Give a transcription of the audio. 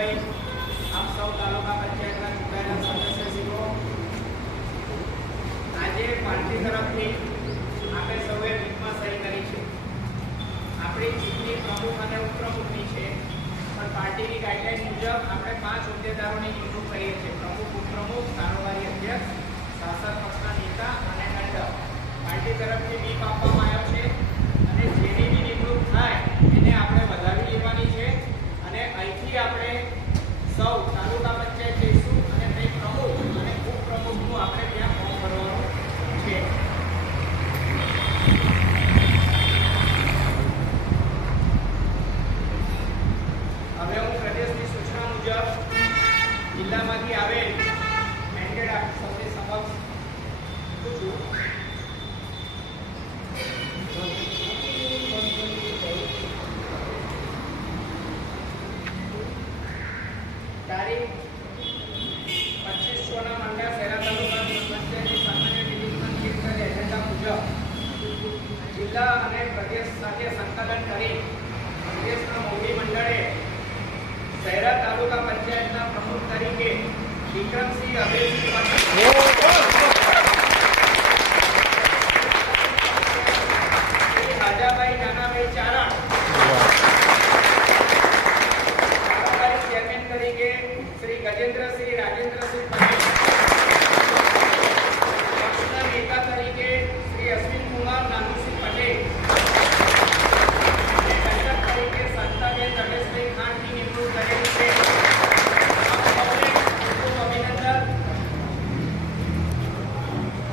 ભાઈ, આપ સૌ તાલુકા પંચાયતના ચૂંટાયેલા સદસ્યશ્રીઓ, આજે પાર્ટી તરફથી આપણે સૌએ વિપમાં સહી કરી છે. આપણી ચૂંટણી પ્રમુખ અને ઉપપ્રમુખની છે, પણ પાર્ટીની ગાઈડલાઈન મુજબ આપણે 5 હોદ્દેદારોની નિમણૂક કરીએ છીએ: પ્રમુખ, ઉપપ્રમુખ, કારોબારી અધ્યક્ષ, શાસક પક્ષના નેતા અને દંડક. પાર્ટી તરફથી વિપ આપવામાં આવ્યો છે અને જેની બી નિમણૂક થાય એને આપણે વધાવી લેવાની છે. અને અહીંથી આપણે સૌ તાલુકા પંચાયત જઈશું અને તે પ્રમુખ અને ઉપપ્રમુખનું આપણે ત્યાં ફોર્મ ભરવાનું છે. હવે હું પ્રદેશની સૂચના મુજબ જિલ્લામાંથી આવેલ મેન્ડેટ આપ સૌની સમક્ષ પૂછું. તારીખ 25/6 મંડળ શહેરા તાલુકા પંચાયતની સામાન્ય મિટિંગમાં નક્કી કરેલ એજન્ડા મુજબ જિલ્લા અને પ્રદેશ સાથે સંકલન કરી પ્રદેશના મોવડી મંડળે શહેરા તાલુકા પંચાયતના પ્રમુખ તરીકે વિક્રમસિંહ અભયસિંહ રાજાભાઈ નાનાભાઈ ચારણ, કારોબારી ચેરમેન તરીકે શ્રી ગજેન્દ્રસિંહ રાજેન્દ્રસિંહ પટેલ, પક્ષના નેતા તરીકે શ્રી અશ્વિન કુમાર નાનુસિંહ